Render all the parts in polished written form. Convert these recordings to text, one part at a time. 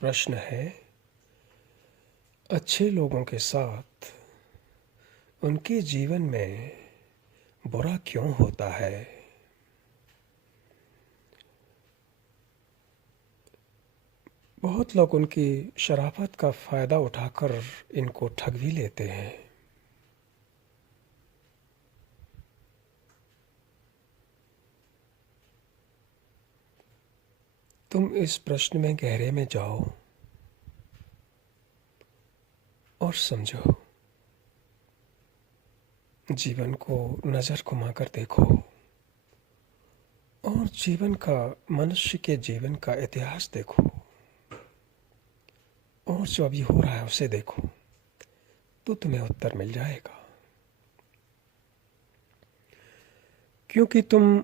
प्रश्न है, अच्छे लोगों के साथ उनके जीवन में बुरा क्यों होता है? बहुत लोग उनकी शराफत का फ़ायदा उठाकर इनको ठग भी लेते हैं। तुम इस प्रश्न में गहरे में जाओ और समझो। जीवन को नज़र घुमाकर देखो और मनुष्य के जीवन का इतिहास देखो और जो अभी हो रहा है उसे देखो, तो तुम्हें उत्तर मिल जाएगा। क्योंकि तुम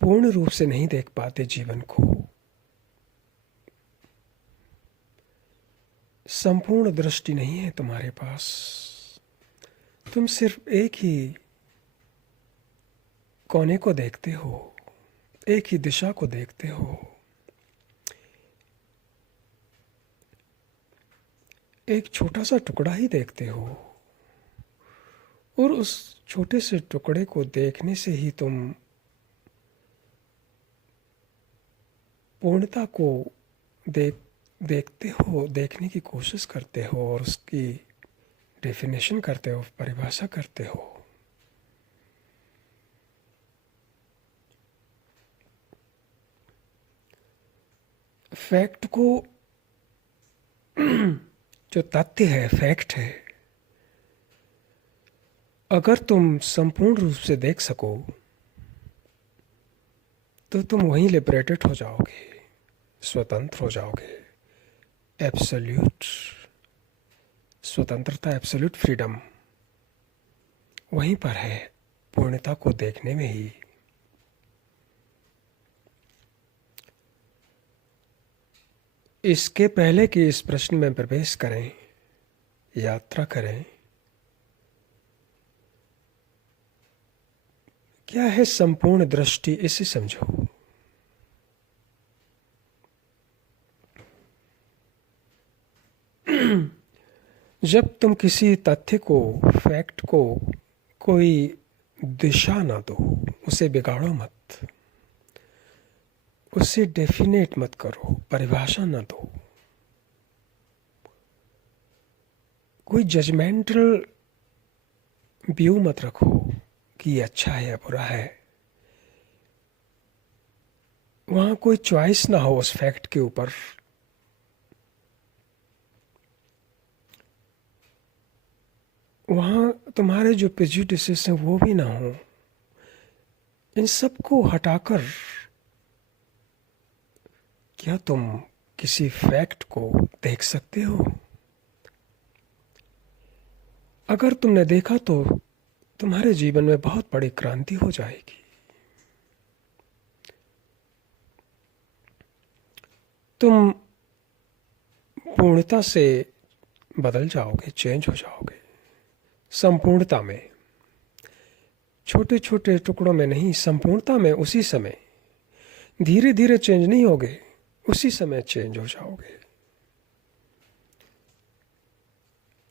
पूर्ण रूप से नहीं देख पाते जीवन को, संपूर्ण दृष्टि नहीं है तुम्हारे पास। तुम सिर्फ एक ही कोने को देखते हो, एक ही दिशा को देखते हो। एक छोटा सा टुकड़ा ही देखते हो और उस छोटे से टुकड़े को देखने से ही तुम पूर्णता को देखते हो, देखने की कोशिश करते हो और उसकी डेफिनेशन करते हो, परिभाषा करते हो। फैक्ट को जो तथ्य है, फैक्ट है, अगर तुम संपूर्ण रूप से देख सको तो तुम वहीं लिबरेटेड हो जाओगे, स्वतंत्र हो जाओगे। एब्सोल्यूट स्वतंत्रता, एब्सोल्यूट फ्रीडम वहीं पर है, पूर्णता को देखने में ही। इसके पहले कि इस प्रश्न में प्रवेश करें, यात्रा करें, क्या है संपूर्ण दृष्टि, इसे समझो। जब तुम किसी तथ्य को, फैक्ट को कोई दिशा ना दो, उसे बिगाड़ो मत, उसे डेफिनेट मत करो, परिभाषा ना दो, कोई जजमेंटल व्यू मत रखो कि ये अच्छा है या बुरा है। वहां कोई चॉइस ना हो उस फैक्ट के ऊपर। वहां तुम्हारे जो प्रेजुडिसेस हैं वो भी ना हो। इन सब को हटाकर क्या तुम किसी फैक्ट को देख सकते हो? अगर तुमने देखा तो तुम्हारे जीवन में बहुत बड़ी क्रांति हो जाएगी। तुम पूर्णता से बदल जाओगे, चेंज हो जाओगे। संपूर्णता में, छोटे छोटे टुकड़ों में नहीं, संपूर्णता में उसी समय। धीरे धीरे चेंज नहीं होगे, उसी समय चेंज हो जाओगे।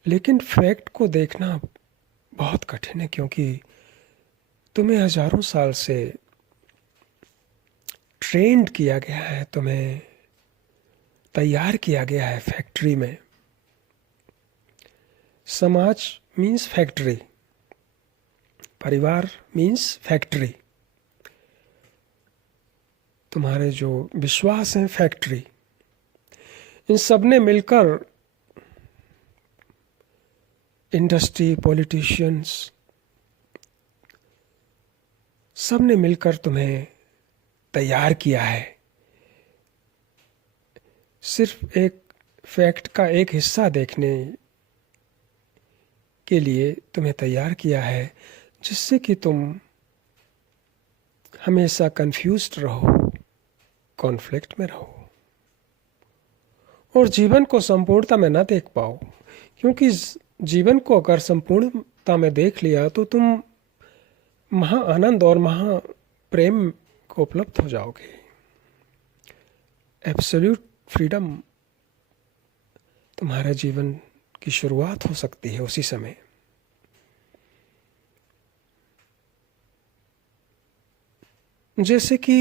लेकिन फैक्ट को देखना बहुत कठिन है, क्योंकि तुम्हें हजारों साल से ट्रेंड किया गया है, तुम्हें तैयार किया गया है फैक्ट्री में। समाज मीन्स फैक्ट्री, परिवार मीन्स फैक्ट्री, तुम्हारे जो विश्वास हैं फैक्ट्री। इन सब ने मिलकर, इंडस्ट्री, पॉलिटिशियंस, सब ने मिलकर तुम्हें तैयार किया है। सिर्फ एक फैक्ट का एक हिस्सा देखने के लिए तुम्हें तैयार किया है, जिससे कि तुम हमेशा कंफ्यूज्ड रहो, कॉन्फ्लिक्ट में रहो और जीवन को संपूर्णता में ना देख पाओ। क्योंकि जीवन को अगर संपूर्णता में देख लिया तो तुम महा आनंद और महा प्रेम को उपलब्ध हो जाओगे। एब्सोल्यूट फ्रीडम तुम्हारे जीवन की शुरुआत हो सकती है उसी समय। जैसे कि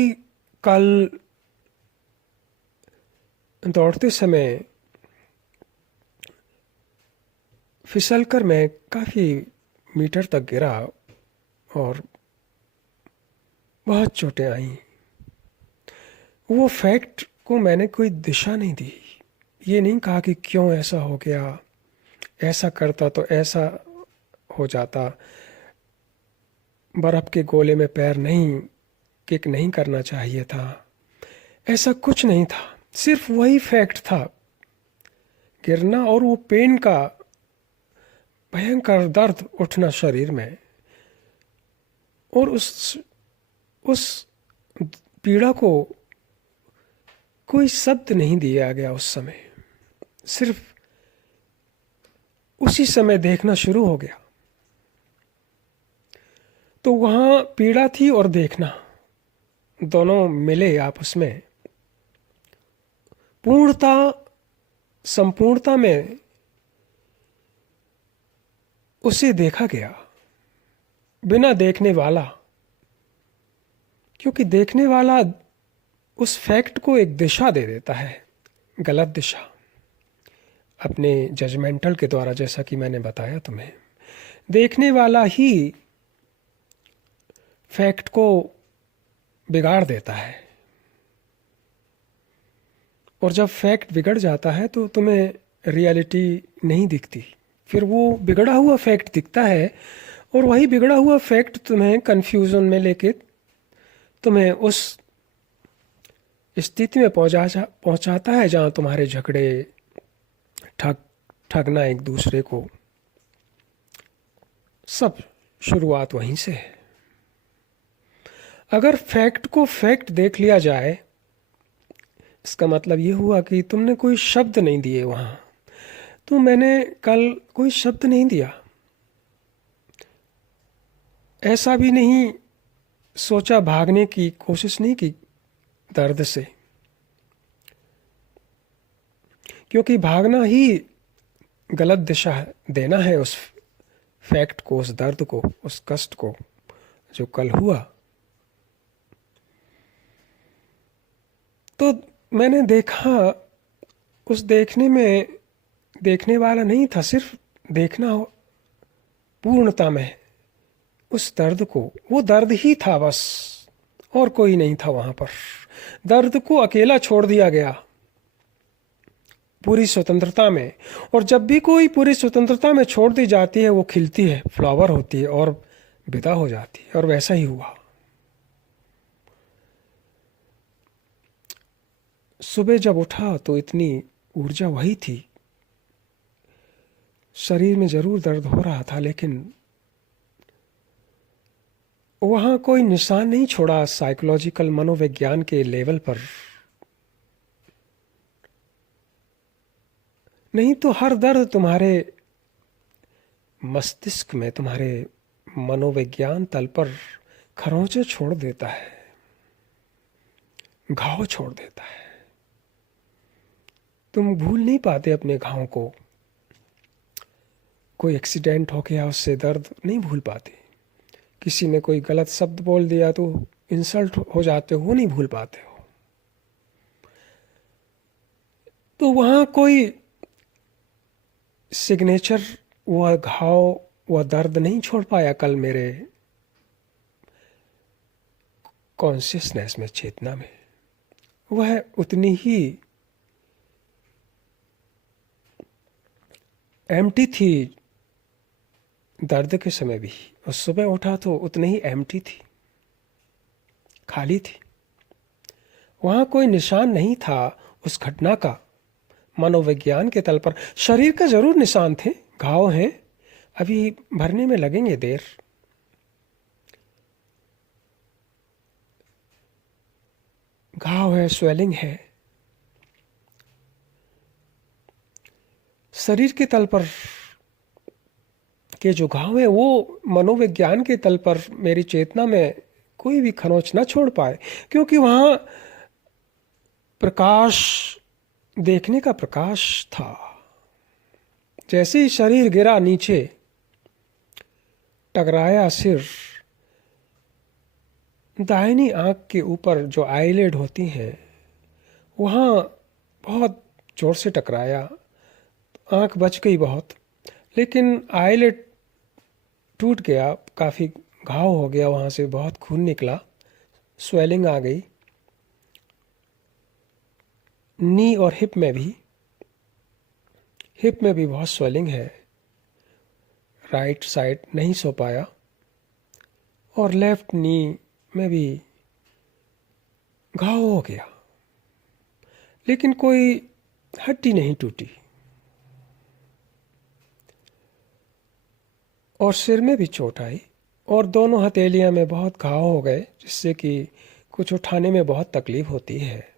कल दौड़ते समय फिसलकर मैं काफ़ी मीटर तक गिरा और बहुत चोटें आईं। वो फैक्ट को मैंने कोई दिशा नहीं दी। ये नहीं कहा कि क्यों ऐसा हो गया, ऐसा करता तो ऐसा हो जाता, बर्फ़ के गोले में पैर नहीं किक नहीं करना चाहिए था, ऐसा कुछ नहीं था। सिर्फ वही फैक्ट था, गिरना और वो पेन का भयंकर दर्द उठना शरीर में, और उस पीड़ा को कोई शब्द नहीं दिया गया उस समय। सिर्फ उसी समय देखना शुरू हो गया। तो वहाँ पीड़ा थी और देखना दोनों मिले आपस में। पूर्णता संपूर्णता में उसे देखा गया, बिना देखने वाला, क्योंकि देखने वाला उस फैक्ट को एक दिशा दे देता है, गलत दिशा, अपने जजमेंटल के द्वारा। जैसा कि मैंने बताया तुम्हें, देखने वाला ही फैक्ट को बिगाड़ देता है, और जब फैक्ट बिगड़ जाता है तो तुम्हें रियलिटी नहीं दिखती। फिर वो बिगड़ा हुआ फैक्ट दिखता है, और वही बिगड़ा हुआ फैक्ट तुम्हें कंफ्यूजन में लेके तुम्हें उस स्थिति में पहुंचाता है जहां तुम्हारे झगड़े, ठगना एक दूसरे को, सब शुरुआत वहीं से है। अगर फैक्ट को फैक्ट देख लिया जाए, इसका मतलब ये हुआ कि तुमने कोई शब्द नहीं दिए वहां। तो मैंने कल कोई शब्द नहीं दिया, ऐसा भी नहीं सोचा, भागने की कोशिश नहीं की दर्द से, क्योंकि भागना ही गलत दिशा देना है उस फैक्ट को, उस दर्द को, उस कष्ट को जो कल हुआ। तो मैंने देखा, उस देखने में देखने वाला नहीं था, सिर्फ देखना पूर्णता में उस दर्द को। वो दर्द ही था बस, और कोई नहीं था वहां पर। दर्द को अकेला छोड़ दिया गया पूरी स्वतंत्रता में, और जब भी कोई पूरी स्वतंत्रता में छोड़ दी जाती है, वो खिलती है, फ्लावर होती है और विदा हो जाती है। और वैसा ही हुआ। सुबह जब उठा तो इतनी ऊर्जा वही थी। शरीर में जरूर दर्द हो रहा था, लेकिन वहां कोई निशान नहीं छोड़ा साइकोलॉजिकल, मनोविज्ञान के लेवल पर। नहीं तो हर दर्द तुम्हारे मस्तिष्क में, तुम्हारे मनोविज्ञान तल पर खरोंचे छोड़ देता है, घाव छोड़ देता है। तुम भूल नहीं पाते अपने घाव को। कोई एक्सीडेंट हो गया, उससे दर्द नहीं भूल पाते। किसी ने कोई गलत शब्द बोल दिया तो इंसल्ट हो जाते हो, वो नहीं भूल पाते हो। तो वहां कोई सिग्नेचर, वह घाव, वह दर्द नहीं छोड़ पाया कल मेरे कॉन्शियसनेस में, चेतना में। वह उतनी ही एम्प्टी थी दर्द के समय भी, और सुबह उठा तो उतनी ही एम्प्टी थी, खाली थी। वहां कोई निशान नहीं था उस घटना का मनोविज्ञान के तल पर। शरीर का जरूर निशान थे, घाव हैं, अभी भरने में लगेंगे देर। घाव है, स्वेलिंग है। शरीर के तल पर के जो घाव है, वो मनोविज्ञान के तल पर मेरी चेतना में कोई भी खरोंच ना छोड़ पाए, क्योंकि वहां प्रकाश, देखने का प्रकाश था। जैसे ही शरीर गिरा नीचे, टकराया सिर, दाहिनी आंख के ऊपर जो आईलिड होती हैं वहाँ बहुत जोर से टकराया। आंख बच गई बहुत, लेकिन आईलिड टूट गया, काफ़ी घाव हो गया, वहाँ से बहुत खून निकला, स्वेलिंग आ गई। नी और हिप में भी बहुत स्वेलिंग है। राइट साइड नहीं सो पाया, और लेफ्ट नी में भी घाव हो गया, लेकिन कोई हड्डी नहीं टूटी। और सिर में भी चोट आई, और दोनों हथेलियां में बहुत घाव हो गए, जिससे कि कुछ उठाने में बहुत तकलीफ होती है।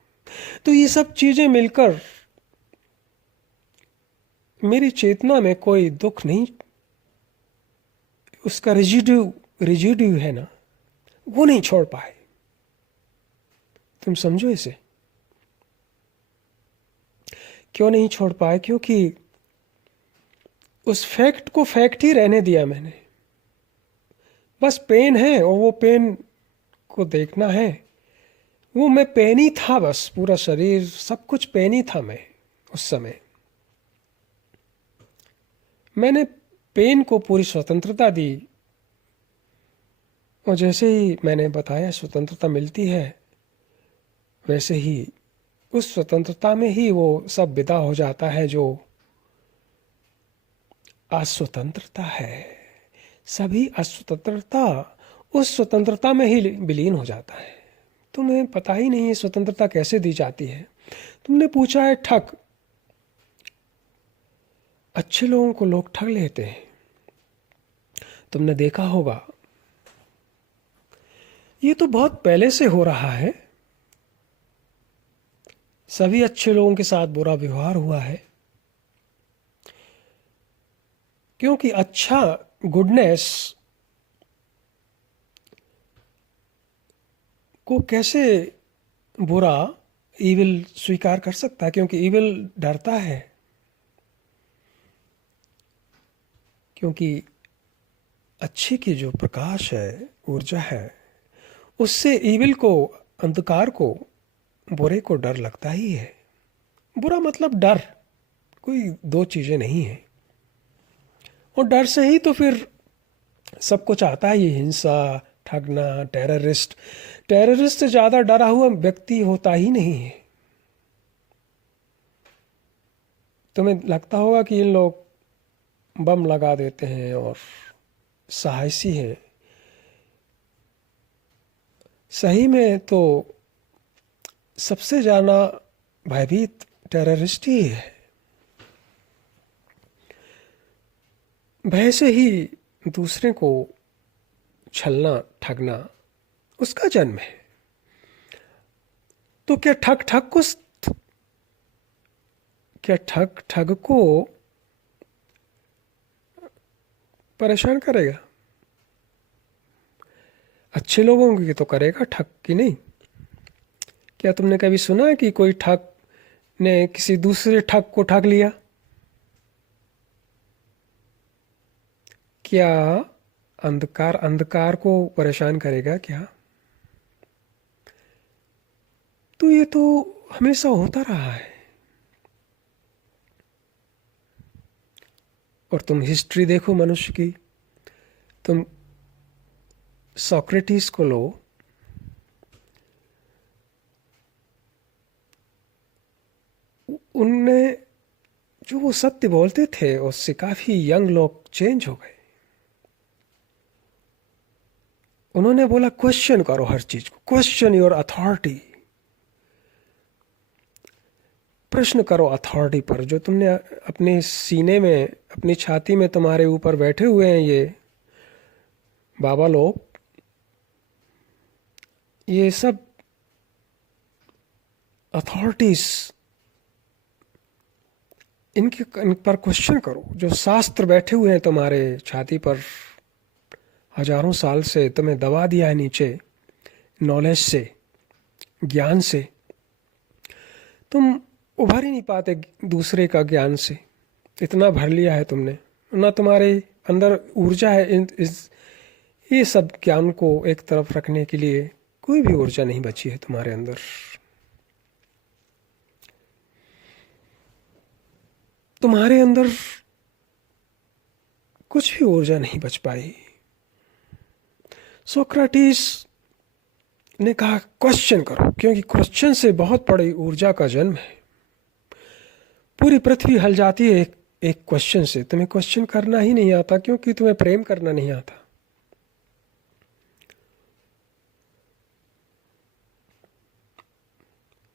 तो ये सब चीजें मिलकर मेरी चेतना में कोई दुख नहीं, उसका रिजिड्यू है ना, वो नहीं छोड़ पाए। तुम समझो इसे, क्यों नहीं छोड़ पाए? क्योंकि उस फैक्ट को फैक्ट ही रहने दिया मैंने। बस पेन है और वो पेन को देखना है। वो मैं पेन ही था, बस पूरा शरीर सब कुछ पेन ही था मैं उस समय। मैंने पेन को पूरी स्वतंत्रता दी, और जैसे ही मैंने बताया स्वतंत्रता मिलती है, वैसे ही उस स्वतंत्रता में ही वो सब विदा हो जाता है जो अस्वतंत्रता है। सभी अस्वतंत्रता उस स्वतंत्रता में ही विलीन हो जाता है। तुम्हें पता ही नहीं है स्वतंत्रता कैसे दी जाती है। तुमने पूछा है ठग, अच्छे लोगों को लोग ठग लेते हैं। तुमने देखा होगा, ये तो बहुत पहले से हो रहा है। सभी अच्छे लोगों के साथ बुरा व्यवहार हुआ है, क्योंकि अच्छा, गुडनेस को कैसे बुरा, ईविल स्वीकार कर सकता है? क्योंकि ईविल डरता है, क्योंकि अच्छे की जो प्रकाश है, ऊर्जा है, उससे ईविल को, अंधकार को, बुरे को डर लगता ही है। बुरा मतलब डर, कोई दो चीजें नहीं है। और डर से ही तो फिर सब कुछ आता है, ये हिंसा, ठगना, टेररिस्ट से ज्यादा डरा हुआ व्यक्ति होता ही नहीं है। तुम्हें लगता होगा कि इन लोग बम लगा देते हैं और साहसी है। सही में तो सबसे ज्यादा भयभीत टेररिस्ट ही है। भय से ही दूसरे को छलना, ठगना उसका जन्म है। तो क्या ठग को परेशान करेगा? अच्छे लोगों की तो करेगा, ठग की नहीं। क्या तुमने कभी सुना है कि कोई ठग ने किसी दूसरे ठग को ठग लिया? क्या अंधकार को परेशान करेगा क्या? तो ये तो हमेशा होता रहा है। और तुम हिस्ट्री देखो मनुष्य की, तुम सोक्रेटिस को लो, उनने जो वो सत्य बोलते थे उससे काफी यंग लोग चेंज हो गए। उन्होंने बोला क्वेश्चन करो हर चीज को, क्वेश्चन योर अथॉरिटी, प्रश्न करो अथॉरिटी पर। जो तुमने अपने सीने में, अपनी छाती में तुम्हारे ऊपर बैठे हुए हैं ये बाबा लोग, ये सब अथॉरिटीज, इन पर क्वेश्चन करो। जो शास्त्र बैठे हुए हैं तुम्हारे छाती पर, हजारों साल से तुम्हें दबा दिया है नीचे, नॉलेज से, ज्ञान से, तुम उभर ही नहीं पाते दूसरे का ज्ञान से, इतना भर लिया है तुमने, ना तुम्हारे अंदर ऊर्जा है ये सब ज्ञान को एक तरफ रखने के लिए कोई भी ऊर्जा नहीं बची है तुम्हारे अंदर। तुम्हारे अंदर कुछ भी ऊर्जा नहीं बच पाई। सोक्रेटिस ने कहा क्वेश्चन करो, क्योंकि क्वेश्चन से बहुत बड़ी ऊर्जा का जन्म है। पूरी पृथ्वी हल जाती है एक क्वेश्चन से। तुम्हें क्वेश्चन करना ही नहीं आता क्योंकि तुम्हें प्रेम करना नहीं आता।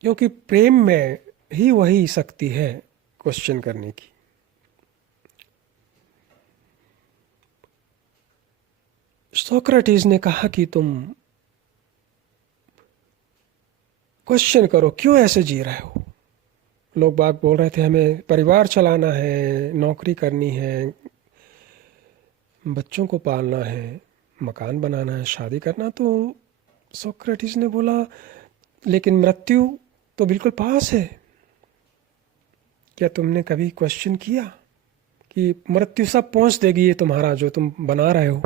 क्योंकि प्रेम में ही वही शक्ति है क्वेश्चन करने की। सोक्रेटिस ने कहा कि तुम क्वेश्चन करो, क्यों ऐसे जी रहे हो। लोग बाग बोल रहे थे हमें परिवार चलाना है, नौकरी करनी है, बच्चों को पालना है, मकान बनाना है, शादी करना। तो सोक्रेटिस ने बोला लेकिन मृत्यु तो बिल्कुल पास है। क्या तुमने कभी क्वेश्चन किया कि मृत्यु सब पहुंच देगी ये तुम्हारा जो तुम बना रहे हो।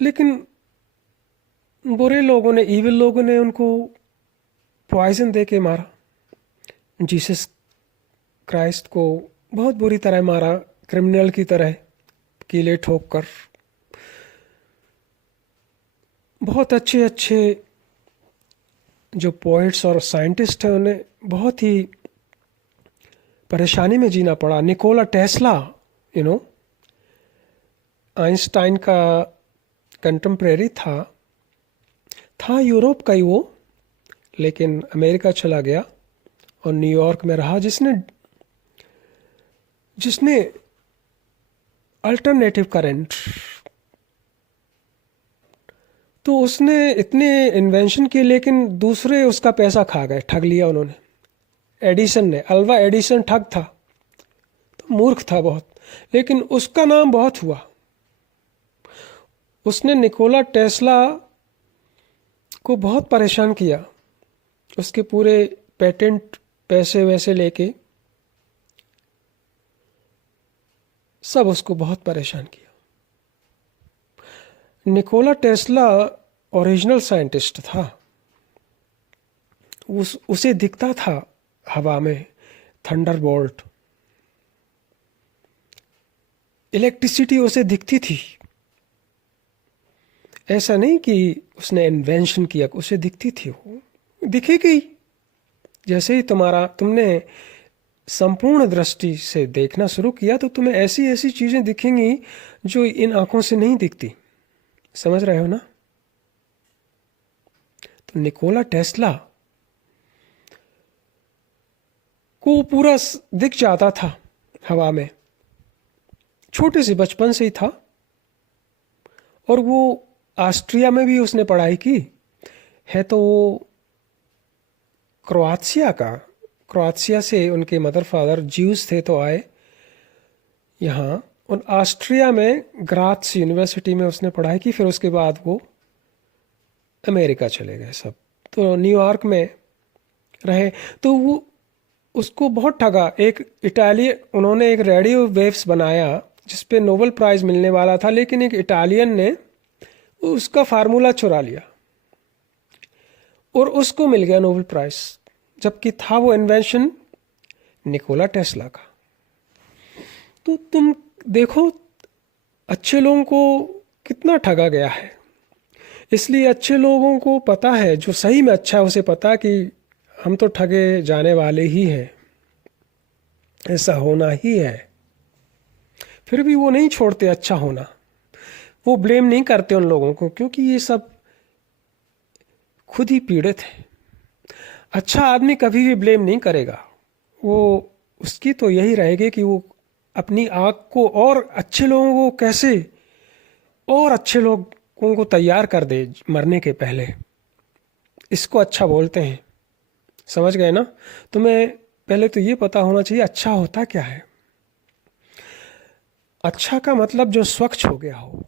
लेकिन बुरे लोगों ने, इविल लोगों ने उनको पॉइजन दे के मारा। जीसस क्राइस्ट को बहुत बुरी तरह मारा, क्रिमिनल की तरह कीले ठोक कर। बहुत अच्छे अच्छे जो पोइट्स और साइंटिस्ट हैं उन्हें बहुत ही परेशानी में जीना पड़ा। निकोला टेस्ला, आइंस्टाइन का कंटेम्प्रेरी था यूरोप का ही वो, लेकिन अमेरिका चला गया और न्यूयॉर्क में रहा, जिसने अल्टरनेटिव करंट, तो उसने इतने इन्वेंशन किए लेकिन दूसरे उसका पैसा खा गए, ठग लिया उन्होंने। एडिसन ने, अल्वा एडिसन ठग था, तो मूर्ख था बहुत, लेकिन उसका नाम बहुत हुआ। उसने निकोला टेस्ला को बहुत परेशान किया, उसके पूरे पेटेंट पैसे वैसे लेके सब उसको बहुत परेशान किया। निकोला टेस्ला ओरिजिनल साइंटिस्ट था। उसे दिखता था हवा में थंडरबोल्ट, इलेक्ट्रिसिटी उसे दिखती थी। ऐसा नहीं कि उसने इन्वेंशन किया, उसे दिखती थी, वो दिखेगी। जैसे ही तुमने संपूर्ण दृष्टि से देखना शुरू किया तो तुम्हें ऐसी ऐसी चीजें दिखेंगी जो इन आंखों से नहीं दिखती। समझ रहे हो ना। तो निकोला टेस्ला को पूरा दिख जाता था हवा में, छोटे से बचपन से ही था। और वो ऑस्ट्रिया में भी उसने पढ़ाई की है, तो वो क्रोएशिया से उनके मदर फादर ज्यूस थे तो आए यहाँ, और ऑस्ट्रिया में ग्रात्स यूनिवर्सिटी में उसने पढ़ाई की। फिर उसके बाद वो अमेरिका चले गए सब, तो न्यूयॉर्क में रहे। तो वो उसको बहुत ठगा। उन्होंने एक रेडियो वेव्स बनाया जिस पे नोबेल प्राइज मिलने वाला था, लेकिन एक इटालियन ने उसका फार्मूला चुरा लिया और उसको मिल गया नोबेल प्राइज, जबकि था वो इन्वेंशन निकोला टेस्ला का। तो तुम देखो अच्छे लोगों को कितना ठगा गया है। इसलिए अच्छे लोगों को पता है, जो सही में अच्छा है उसे पता कि हम तो ठगे जाने वाले ही हैं, ऐसा होना ही है। फिर भी वो नहीं छोड़ते अच्छा होना। वो ब्लेम नहीं करते उन लोगों को, क्योंकि ये सब खुद ही पीड़ित है। अच्छा आदमी कभी भी ब्लेम नहीं करेगा। वो उसकी तो यही रहेगी कि वो अपनी आँख को और अच्छे लोगों को कैसे और अच्छे लोगों को तैयार कर दे मरने के पहले। इसको अच्छा बोलते हैं। समझ गए ना। तुम्हें पहले तो ये पता होना चाहिए अच्छा होता क्या है। अच्छा का मतलब जो स्वच्छ हो गया हो,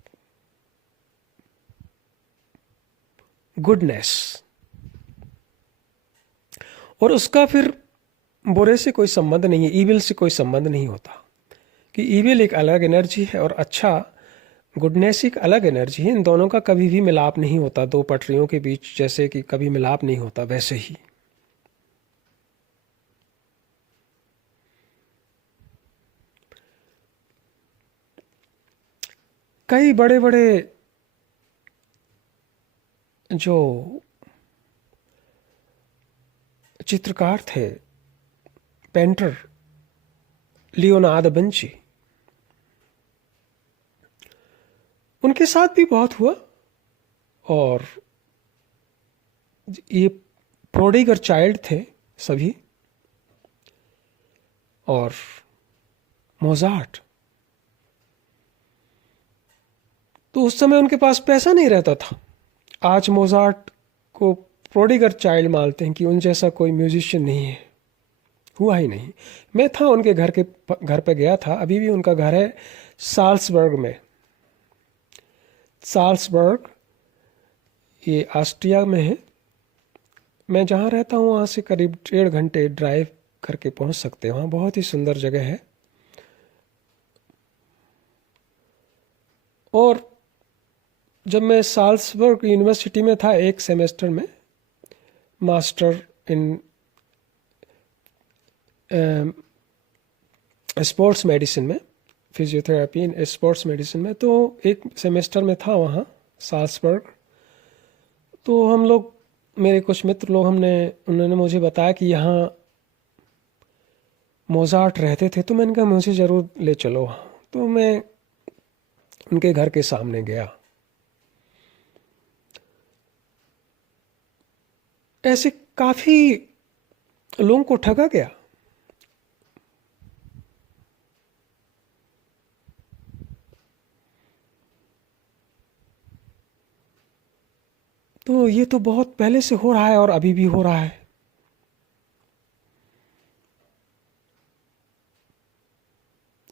गुडनेस। और उसका फिर बुरे से कोई संबंध नहीं है, ईविल से कोई संबंध नहीं होता। कि ईविल एक अलग एनर्जी है और अच्छा गुडनेस एक अलग एनर्जी है। इन दोनों का कभी भी मिलाप नहीं होता, दो पटरियों के बीच जैसे कि कभी मिलाप नहीं होता, वैसे ही। कई बड़े बड़े जो चित्रकार थे, पेंटर, लियोनार्दो दा विंची, उनके साथ भी बहुत हुआ। और ये प्रोडिगर चाइल्ड थे सभी। और मोजार्ट, तो उस समय उनके पास पैसा नहीं रहता था। आज मोजार्ट को प्रोडिगर चाइल्ड मानते हैं कि उन जैसा कोई म्यूजिशियन नहीं है, हुआ ही नहीं। मैं था उनके घर पे गया था, अभी भी उनका घर है साल्सबर्ग में। साल्सबर्ग ये ऑस्ट्रिया में है। मैं जहाँ रहता हूँ वहाँ से करीब 1.5 घंटे ड्राइव करके पहुँच सकते हैं। वहाँ बहुत ही सुंदर जगह है। और जब मैं साल्सबर्ग यूनिवर्सिटी में था, एक सेमेस्टर में, मास्टर इन स्पोर्ट्स मेडिसिन में, फिजियोथेरेपी इन स्पोर्ट्स मेडिसिन में, तो एक सेमेस्टर में था वहाँ साल्सबर्ग। तो हम लोग, मेरे कुछ मित्र लोग, उन्होंने मुझे बताया कि यहाँ मोजार्ट रहते थे। तो मैंने कहा मुझे ज़रूर ले चलो वहाँ। तो मैं उनके घर के सामने गया। ऐसे काफ़ी लोगों को ठगा गया। तो ये तो बहुत पहले से हो रहा है और अभी भी हो रहा है।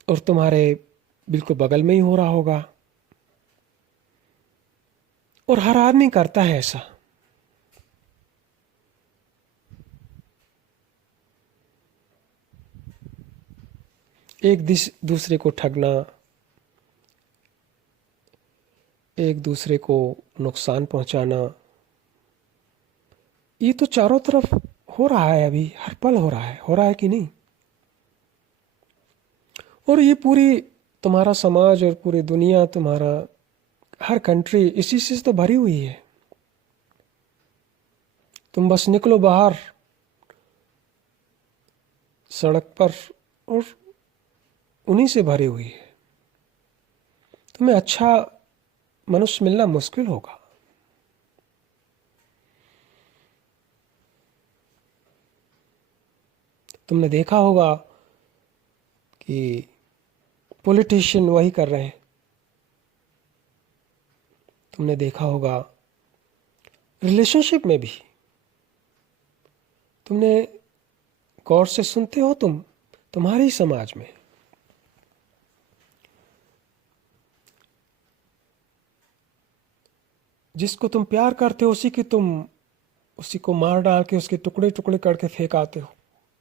और तुम्हारे बिल्कुल बगल में ही हो रहा होगा। और हर आदमी करता है ऐसा। एक दूसरे को ठगना, एक दूसरे को नुकसान पहुंचाना, ये तो चारों तरफ हो रहा है, अभी हर पल हो रहा है कि नहीं। और ये पूरी तुम्हारा समाज और पूरी दुनिया, तुम्हारा हर कंट्री इसी से तो भरी हुई है। तुम बस निकलो बाहर सड़क पर और उन्हीं से भरी हुई है। तुम्हें अच्छा मनुष्य मिलना मुश्किल होगा। तुमने देखा होगा कि पॉलिटिशियन वही कर रहे हैं। तुमने देखा होगा रिलेशनशिप में भी। तुमने गौर से सुनते हो, तुम्हारे ही समाज में जिसको तुम प्यार करते हो उसी को मार डाल के उसके टुकड़े टुकड़े करके फेंक आते हो।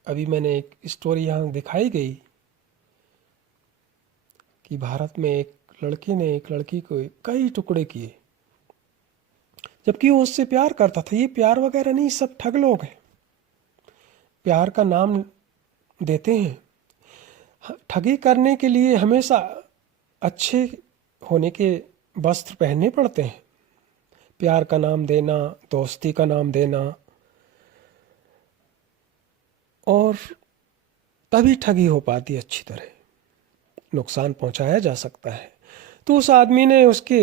अभी मैंने एक स्टोरी यहाँ दिखाई गई कि भारत में एक लड़के ने एक लड़की को कई टुकड़े किए, जबकि वो उससे प्यार करता था। ये प्यार वगैरह नहीं, सब ठग लोग हैं। प्यार का नाम देते हैं। ठगी करने के लिए हमेशा अच्छे होने के वस्त्र पहनने पड़ते हैं। प्यार का नाम देना, दोस्ती का नाम देना, और तभी ठगी हो पाती अच्छी तरह, नुकसान पहुंचाया जा सकता है। तो उस आदमी ने उसके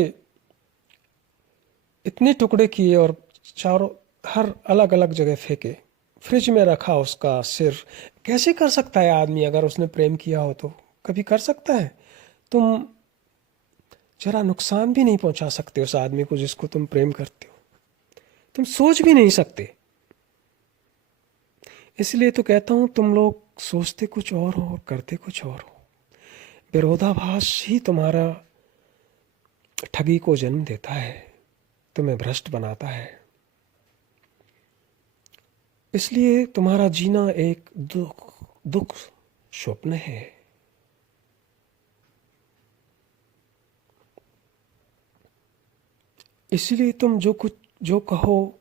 इतने टुकड़े किए और चारों हर अलग अलग जगह फेंके, फ्रिज में रखा उसका सिर। कैसे कर सकता है आदमी, अगर उसने प्रेम किया हो तो कभी कर सकता है? तुम जरा नुकसान भी नहीं पहुंचा सकते उस आदमी को जिसको तुम प्रेम करते हो। तुम सोच भी नहीं सकते। इसलिए तो कहता हूं, तुम लोग सोचते कुछ और हो और करते कुछ और हो। विरोधाभास ही तुम्हारा ठगी को जन्म देता है, तुम्हें भ्रष्ट बनाता है। इसलिए तुम्हारा जीना एक दुख स्वप्न है। इसीलिए तुम जो कहो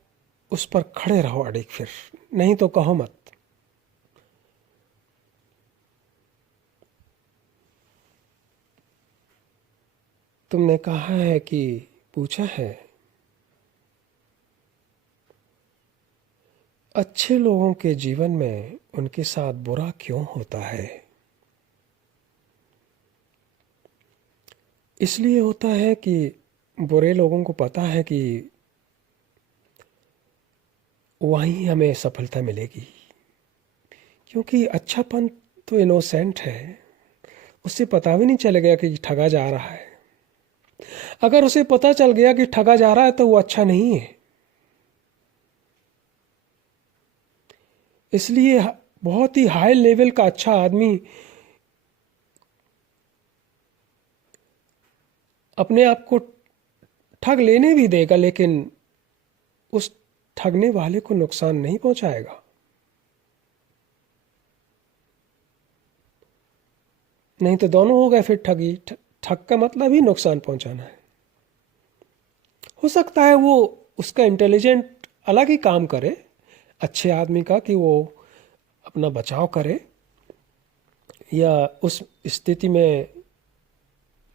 उस पर खड़े रहो अड़िग, फिर नहीं तो कहो मत। तुमने कहा है कि पूछा है, अच्छे लोगों के जीवन में उनके साथ बुरा क्यों होता है? इसलिए होता है कि बुरे लोगों को पता है कि वहीं हमें सफलता मिलेगी, क्योंकि अच्छापन तो इनोसेंट है, उसे पता भी नहीं चलेगा कि ठगा जा रहा है। अगर उसे पता चल गया कि ठगा जा रहा है तो वो अच्छा नहीं है। इसलिए बहुत ही हाई लेवल का अच्छा आदमी अपने आप को ठग लेने भी देगा, लेकिन उस ठगने वाले को नुकसान नहीं पहुंचाएगा। नहीं तो दोनों हो गए फिर ठगी। ठग का मतलब ही नुकसान पहुंचाना है। हो सकता है वो उसका इंटेलिजेंट अलग ही काम करे अच्छे आदमी का, कि वो अपना बचाव करे या उस स्थिति में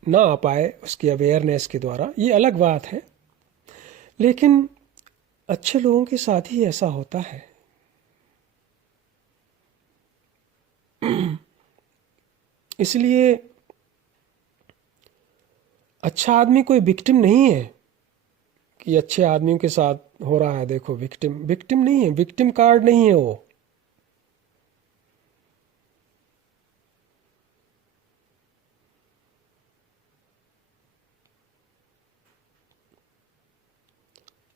ना आ पाए उसकी अवेयरनेस के द्वारा, ये अलग बात है। लेकिन अच्छे लोगों के साथ ही ऐसा होता है। इसलिए अच्छा आदमी कोई विक्टिम नहीं है कि अच्छे आदमियों के साथ हो रहा है देखो विक्टिम। विक्टिम नहीं है, विक्टिम कार्ड नहीं है वो।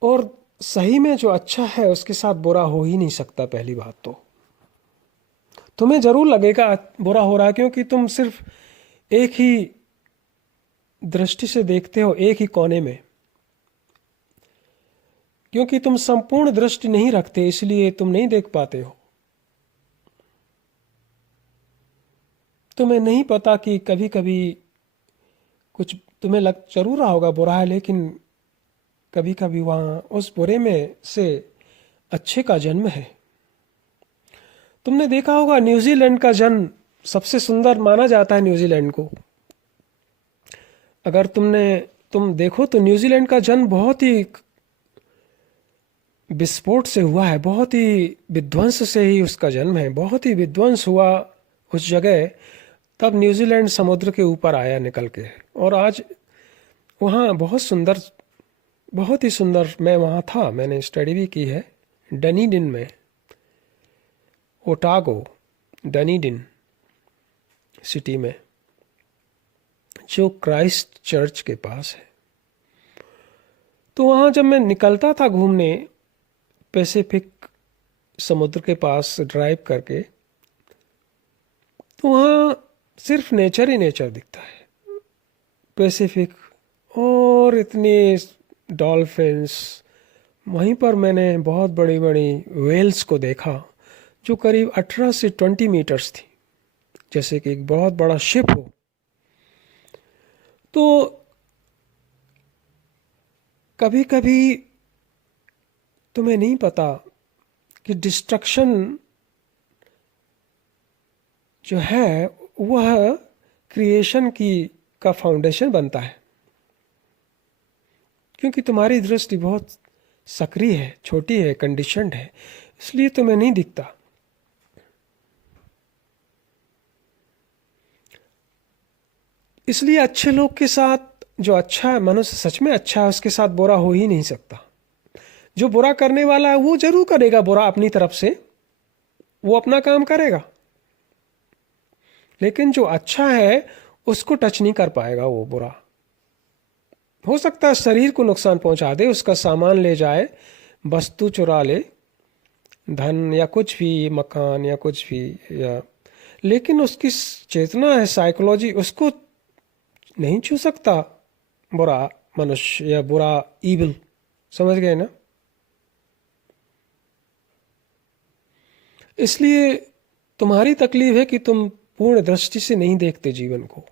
और सही में जो अच्छा है उसके साथ बुरा हो ही नहीं सकता। पहली बात तो तुम्हें जरूर लगेगा बुरा हो रहा है, क्योंकि तुम सिर्फ एक ही दृष्टि से देखते हो, एक ही कोने में। क्योंकि तुम संपूर्ण दृष्टि नहीं रखते, इसलिए तुम नहीं देख पाते हो। तुम्हें नहीं पता कि कभी कभी कुछ तुम्हें लग जरूर रहा होगा बुरा है, लेकिन कभी कभी वहां उस बुरे में से अच्छे का जन्म है। तुमने देखा होगा न्यूजीलैंड का जन्म सबसे सुंदर माना जाता है न्यूजीलैंड को। अगर तुम देखो तो न्यूजीलैंड का जन्म बहुत ही विस्फोट से हुआ है, बहुत ही विध्वंस से ही उसका जन्म है। बहुत ही विध्वंस हुआ उस जगह, तब न्यूजीलैंड समुद्र के ऊपर आया निकल के। और आज वहाँ बहुत ही सुंदर, मैं वहाँ था, मैंने स्टडी भी की है डनीडिन में, ओटागो डनीडिन सिटी में, जो क्राइस्ट चर्च के पास है। तो वहाँ जब मैं निकलता था घूमने पैसिफिक समुद्र के पास ड्राइव करके, तो वहाँ सिर्फ नेचर ही नेचर दिखता है, पैसिफिक, और इतनी डॉल्फिन्स। वहीं पर मैंने बहुत बड़ी बड़ी वेल्स को देखा जो करीब 18 से 20 मीटर्स थी, जैसे कि एक बहुत बड़ा शिप हो। तो कभी कभी तुम्हें नहीं पता कि डिस्ट्रक्शन जो है वह क्रिएशन का फाउंडेशन बनता है, क्योंकि तुम्हारी दृष्टि बहुत सक्रिय है, छोटी है, कंडीशनड है, इसलिए तुम्हें नहीं दिखता। इसलिए अच्छे लोग के साथ, जो अच्छा है, मनुष्य सच में अच्छा है, उसके साथ बुरा हो ही नहीं सकता। जो बुरा करने वाला है वो जरूर करेगा बुरा अपनी तरफ से, वो अपना काम करेगा, लेकिन जो अच्छा है उसको टच नहीं कर पाएगा वो बुरा। हो सकता है शरीर को नुकसान पहुंचा दे, उसका सामान ले जाए, वस्तु चुरा ले, धन या कुछ भी, मकान या कुछ भी, या लेकिन उसकी चेतना है, साइकोलॉजी, उसको नहीं छू सकता बुरा मनुष्य या बुरा ईविल। समझ गए ना? इसलिए तुम्हारी तकलीफ है कि तुम पूर्ण दृष्टि से नहीं देखते जीवन को।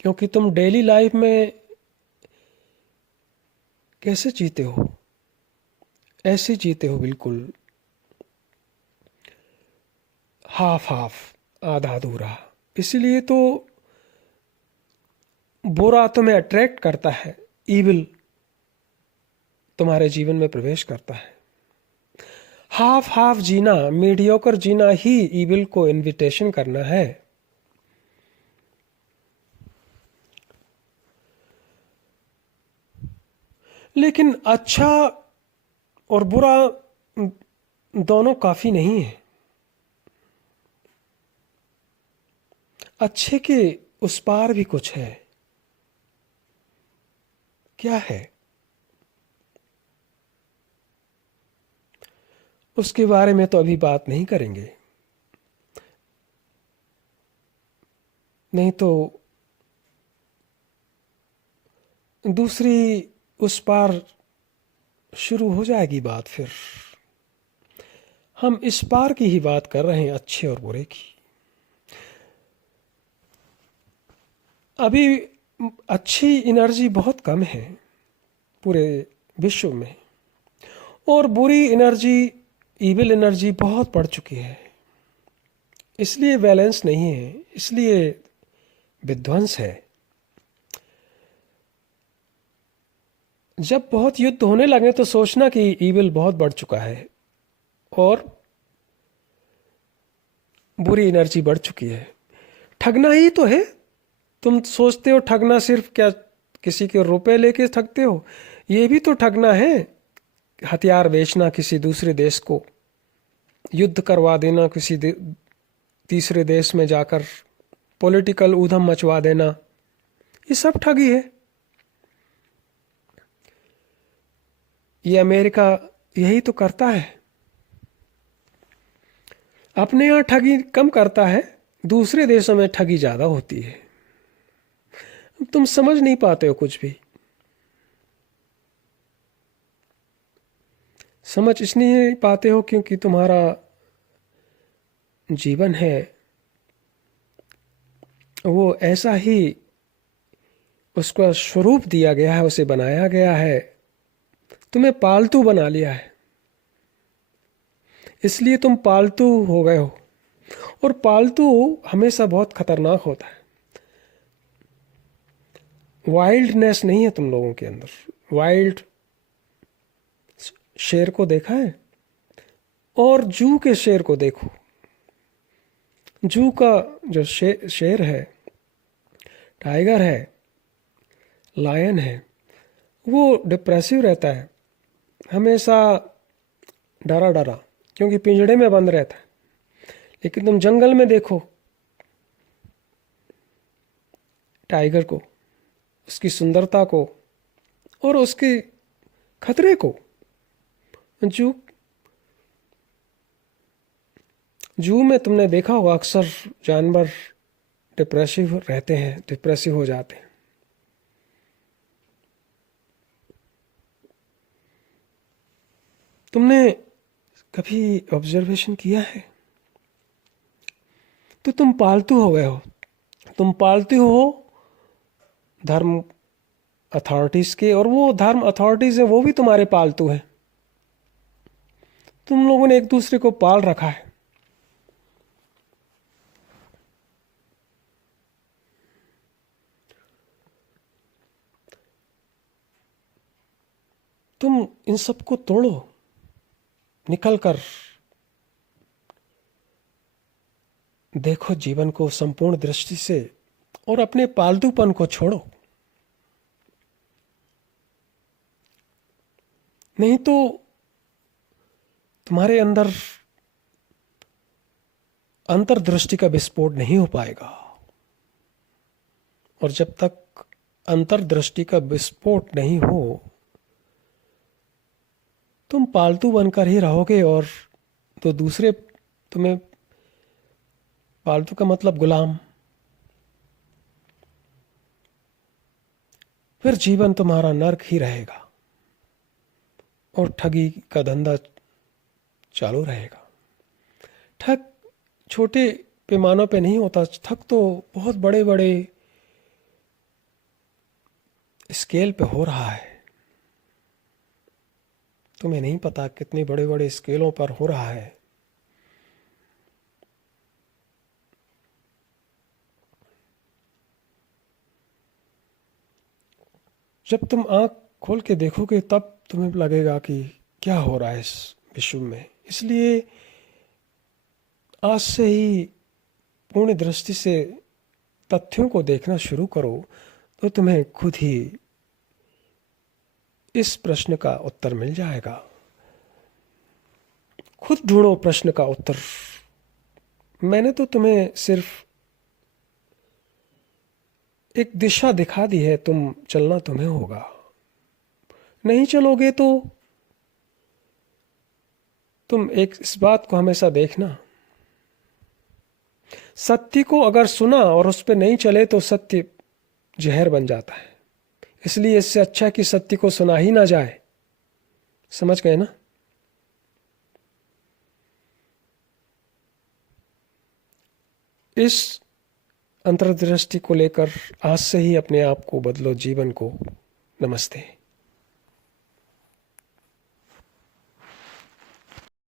क्योंकि तुम डेली लाइफ में कैसे जीते हो, ऐसे जीते हो बिल्कुल हाफ हाफ, आधा अधूरा। इसीलिए तो बुरा तुम्हें अट्रैक्ट करता है, ईविल तुम्हारे जीवन में प्रवेश करता है। हाफ हाफ जीना, मीडियोकर जीना ही ईविल को इनविटेशन करना है। लेकिन अच्छा और बुरा दोनों काफी नहीं है। अच्छे के उस पार भी कुछ है। क्या है? उसके बारे में तो अभी बात नहीं करेंगे, नहीं तो दूसरी उस पार शुरू हो जाएगी बात। फिर हम इस पार की ही बात कर रहे हैं, अच्छे और बुरे की। अभी अच्छी एनर्जी बहुत कम है पूरे विश्व में, और बुरी एनर्जी, इविल एनर्जी बहुत बढ़ चुकी है। इसलिए बैलेंस नहीं है, इसलिए विध्वंस है। जब बहुत युद्ध होने लगे तो सोचना कि इविल बहुत बढ़ चुका है और बुरी एनर्जी बढ़ चुकी है। ठगना ही तो है। तुम सोचते हो ठगना सिर्फ क्या किसी के रुपए लेके ठगते हो? ये भी तो ठगना है। हथियार बेचना किसी दूसरे देश को, युद्ध करवा देना किसी तीसरे देश में जाकर, पॉलिटिकल ऊधम मचवा देना, ये सब ठगी है। ये अमेरिका यही तो करता है। अपने यहाँ ठगी कम करता है, दूसरे देशों में ठगी ज्यादा होती है। तुम समझ नहीं पाते हो कुछ भी। समझ इसलिए नहीं पाते हो क्योंकि तुम्हारा जीवन है वो ऐसा ही उसका स्वरूप दिया गया है, उसे बनाया गया है, तुम्हें पालतू बना लिया है। इसलिए तुम पालतू हो गए हो, और पालतू हमेशा बहुत खतरनाक होता है। वाइल्डनेस नहीं है तुम लोगों के अंदर। वाइल्ड शेर को देखा है? और जू के शेर को देखो। जू का जो शेर है, टाइगर है, लायन है, वो डिप्रेसिव रहता है, हमेशा डरा डरा, क्योंकि पिंजड़े में बंद रहता है। लेकिन तुम जंगल में देखो टाइगर को, उसकी सुंदरता को और उसके खतरे को। जू में तुमने देखा होगा अक्सर जानवर डिप्रेसिव रहते हैं, डिप्रेसिव हो जाते हैं। तुमने कभी ऑब्जर्वेशन किया है? तो तुम पालतू हो गए हो। तुम पालतू हो धर्म अथॉरिटीज के, और वो धर्म अथॉरिटीज है वो भी तुम्हारे पालतू हैं। तुम लोगों ने एक दूसरे को पाल रखा है। तुम इन सबको तोड़ो, निकल कर देखो जीवन को संपूर्ण दृष्टि से, और अपने पालतूपन को छोड़ो। नहीं तो तुम्हारे अंदर अंतर्दृष्टि का विस्फोट नहीं हो पाएगा। और जब तक अंतर्दृष्टि का विस्फोट नहीं हो, तुम पालतू बनकर ही रहोगे। और तो दूसरे तुम्हें, पालतू का मतलब गुलाम, फिर जीवन तुम्हारा नर्क ही रहेगा और ठगी का धंधा चालू रहेगा। ठग छोटे पैमानों पे नहीं होता, ठग तो बहुत बड़े बड़े स्केल पे हो रहा है। तुम्हें नहीं पता कितने बड़े बड़े स्केलों पर हो रहा है। जब तुम आंख खोल के देखोगे तब तुम्हें लगेगा कि क्या हो रहा है इस विश्व में। इसलिए आज से ही पूर्ण दृष्टि से तथ्यों को देखना शुरू करो तो तुम्हें खुद ही इस प्रश्न का उत्तर मिल जाएगा। खुद ढूंढो प्रश्न का उत्तर। मैंने तो तुम्हें सिर्फ एक दिशा दिखा दी है, तुम चलना तुम्हें होगा। नहीं चलोगे तो तुम इस बात को हमेशा देखना, सत्य को अगर सुना और उस पर नहीं चले तो सत्य जहर बन जाता है। इसलिए इससे अच्छा कि सत्य को सुना ही ना जाए। समझ गए ना? इस अंतर्दृष्टि को लेकर आज से ही अपने आप को बदलो, जीवन को। नमस्ते।